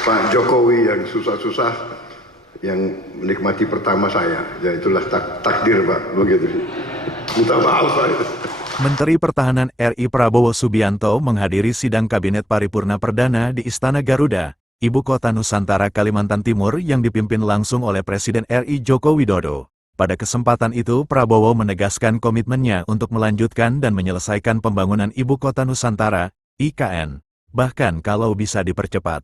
Pak Jokowi yang susah-susah yang menikmati pertama saya, ya itulah takdir Pak, begitu. Minta maaf saya. Menteri Pertahanan RI Prabowo Subianto menghadiri sidang Kabinet Paripurna Perdana di Istana Garuda, Ibu Kota Nusantara Kalimantan Timur yang dipimpin langsung oleh Presiden RI Joko Widodo. Pada kesempatan itu Prabowo menegaskan komitmennya untuk melanjutkan dan menyelesaikan pembangunan Ibu Kota Nusantara, IKN, bahkan kalau bisa dipercepat.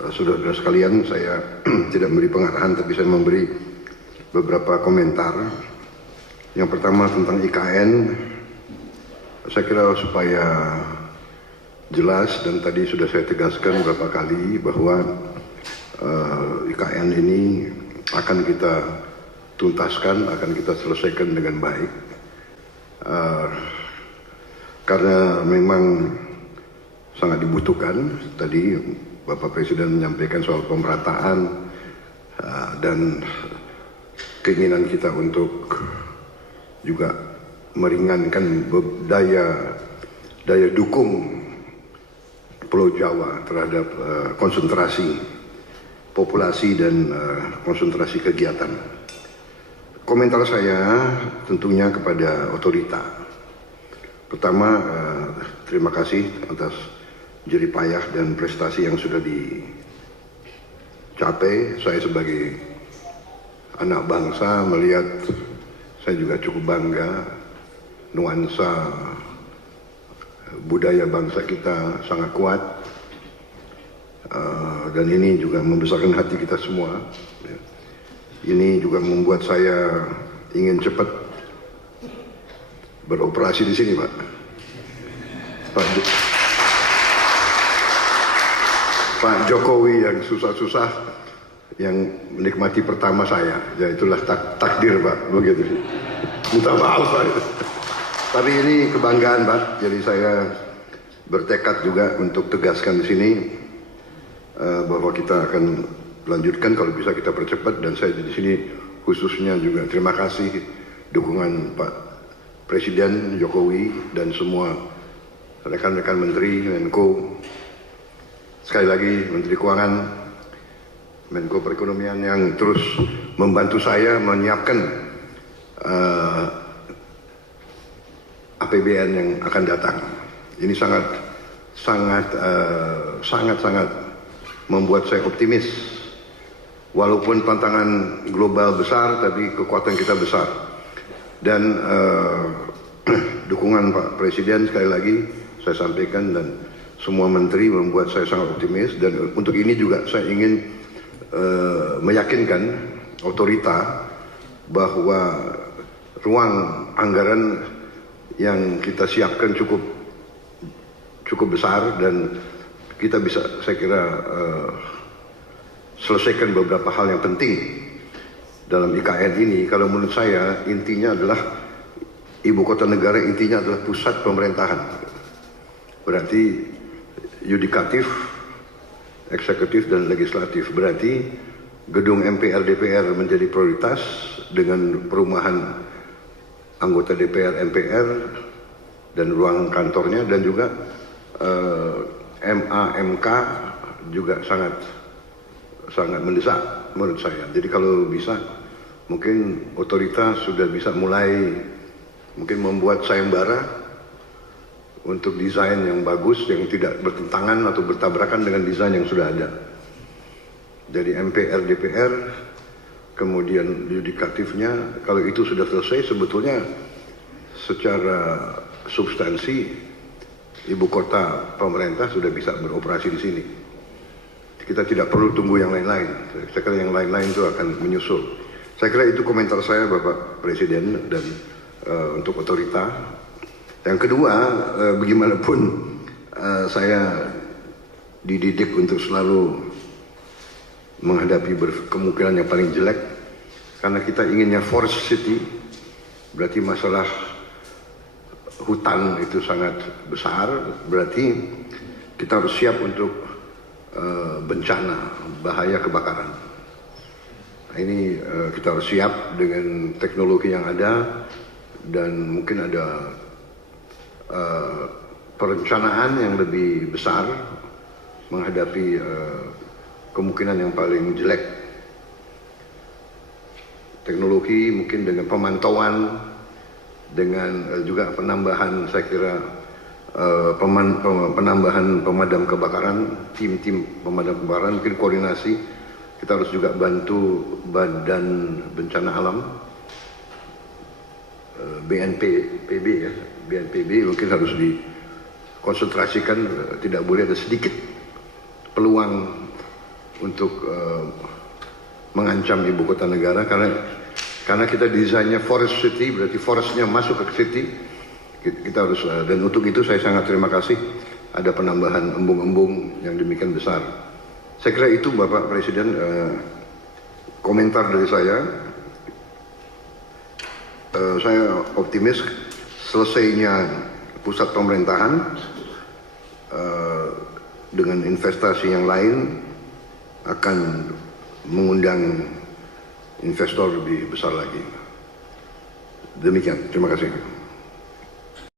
Saudara-saudara sekalian, saya tidak memberi pengarahan, tapi saya memberi beberapa komentar. Yang pertama tentang IKN, saya kira supaya jelas dan tadi sudah saya tegaskan beberapa kali bahwa IKN ini akan kita tuntaskan, akan kita selesaikan dengan baik. Karena memang sangat dibutuhkan. Tadi Bapak Presiden menyampaikan soal pemerataan dan keinginan kita untuk juga meringankan daya dukung Pulau Jawa terhadap konsentrasi populasi dan konsentrasi kegiatan. Komentar saya tentunya kepada otorita. Pertama, terima kasih atas jerih payah dan prestasi yang sudah dicapai. Saya sebagai anak bangsa melihat, saya juga cukup bangga nuansa budaya bangsa kita sangat kuat, dan ini juga membesarkan hati kita semua. Ini juga membuat saya ingin cepat beroperasi di sini, Pak. Pak Jokowi yang susah-susah yang menikmati pertama saya, ya itulah takdir Pak, begitu. Minta maaf saya. Tapi ini kebanggaan Pak, jadi saya bertekad juga untuk tegaskan di sini bahwa kita akan lanjutkan, kalau bisa kita percepat, dan saya di sini khususnya juga terima kasih dukungan Pak Presiden Jokowi dan semua rekan-rekan Menteri, Menko. Sekali lagi Menteri Keuangan, Menko Perekonomian yang terus membantu saya menyiapkan APBN yang akan datang. Ini sangat membuat saya optimis. Walaupun tantangan global besar, tapi kekuatan kita besar. Dan dukungan Pak Presiden sekali lagi saya sampaikan, dan semua menteri membuat saya sangat optimis. Dan untuk ini juga saya ingin meyakinkan otorita bahwa ruang anggaran yang kita siapkan cukup besar, dan kita bisa, saya kira, selesaikan beberapa hal yang penting dalam IKN ini. Kalau menurut saya intinya adalah ibu kota negara, intinya adalah pusat pemerintahan. Berarti yudikatif, eksekutif, dan legislatif. Berarti gedung MPR DPR menjadi prioritas dengan perumahan anggota DPR MPR dan ruang kantornya, dan juga MA/MK juga sangat mendesak menurut saya. Jadi kalau bisa mungkin otoritas sudah bisa mulai mungkin membuat sayembara untuk desain yang bagus, yang tidak bertentangan atau bertabrakan dengan desain yang sudah ada. Jadi MPR DPR, kemudian yudikatifnya, kalau itu sudah selesai, sebetulnya secara substansi ibu kota pemerintah sudah bisa beroperasi di sini. Kita tidak perlu tunggu yang lain-lain. Saya kira yang lain-lain itu akan menyusul. Saya kira itu komentar saya Bapak Presiden dan untuk otorita. Yang kedua, bagaimanapun saya dididik untuk selalu menghadapi kemungkinan yang paling jelek, karena kita inginnya forest city, berarti masalah hutan itu sangat besar, berarti kita harus siap untuk bencana, bahaya kebakaran. Nah, ini kita harus siap dengan teknologi yang ada, dan mungkin ada perencanaan yang lebih besar menghadapi kemungkinan yang paling jelek. Teknologi mungkin dengan pemantauan, dengan juga penambahan, saya kira penambahan pemadam kebakaran, tim-tim pemadam kebakaran, mungkin koordinasi. Kita harus juga bantu Badan Bencana Alam, BNPB ya, BNPB mungkin harus dikonsentrasikan, tidak boleh ada sedikit peluang untuk mengancam ibu kota negara, karena kita desainnya forest city, berarti forestnya masuk ke city. Kita harus, dan untuk itu saya sangat terima kasih ada penambahan embung-embung yang demikian besar. Saya kira itu Bapak Presiden komentar dari saya. Saya optimis selesainya pusat pemerintahan dengan investasi yang lain akan mengundang investor lebih besar lagi. Demikian, terima kasih.